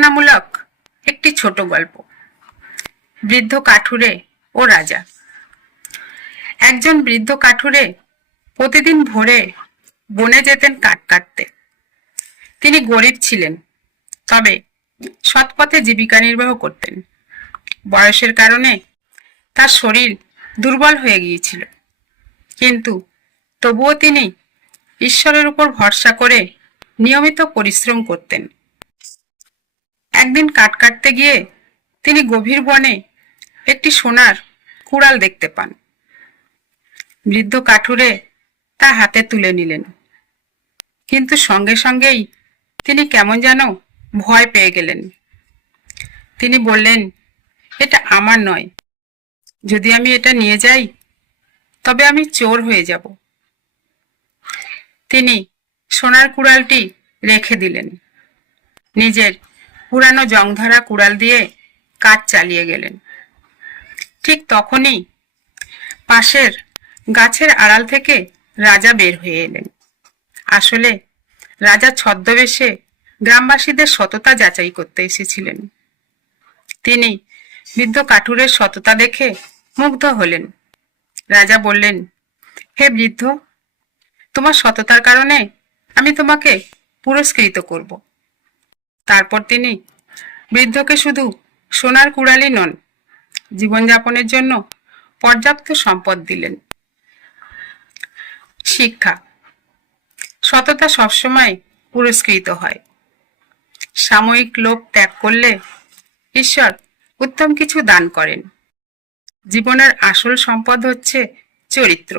অনুপ্রেরণামূলক একটি ছোট গল্প। বৃদ্ধ কাঠুরে ও রাজা। একজন বৃদ্ধ কাঠুরে প্রতিদিন ভোরে বনে যেতেন কাঠ কাটতে। তিনি গরিব ছিলেন, তবে সৎপথে জীবিকা নির্বাহ করতেন। বয়সের কারণে তার শরীর দুর্বল হয়ে গিয়েছিল, কিন্তু তবুও তিনি ঈশ্বরের উপর ভরসা করে নিয়মিত পরিশ্রম করতেন। একদিন কাঠ কাটতে গিয়ে তিনি গভীর বনে একটি সোনার কুড়াল দেখতে পান। বৃদ্ধ কাঠুরে তা হাতে তুলে নিলেন, কিন্তু সঙ্গে সঙ্গেই তিনি কেমন যেন ভয় পেয়ে গেলেন। তিনি বললেন, এটা আমার নয়। যদি আমি এটা নিয়ে যাই তবে আমি চোর হয়ে যাব। তিনি সোনার কুড়ালটি রেখে দিলেন, নিজের পুরানো জংধরা কুড়াল দিয়ে কাজ চালিয়ে গেলেন। ঠিক তখনই পাশের গাছের আড়াল থেকে রাজা বের হয়ে এলেন। আসলে রাজা ছদ্মবেশে গ্রামবাসীদের সততা যাচাই করতে এসেছিলেন। তিনি বৃদ্ধ কাঠুরের সততা দেখে মুগ্ধ হলেন। রাজা বললেন, হে বৃদ্ধ, তোমার সততার কারণে আমি তোমাকে পুরস্কৃত করব। তারপর তিনি বৃদ্ধকে শুধু সোনার কুড়ালই নন, জীবনযাপনের জন্য পর্যাপ্ত সম্পদ দিলেন। শিক্ষা: সততা সবসময় পুরস্কৃত হয়। সাময়িক লোভ ত্যাগ করলে ঈশ্বর উত্তম কিছু দান করেন। জীবনের আসল সম্পদ হচ্ছে চরিত্র।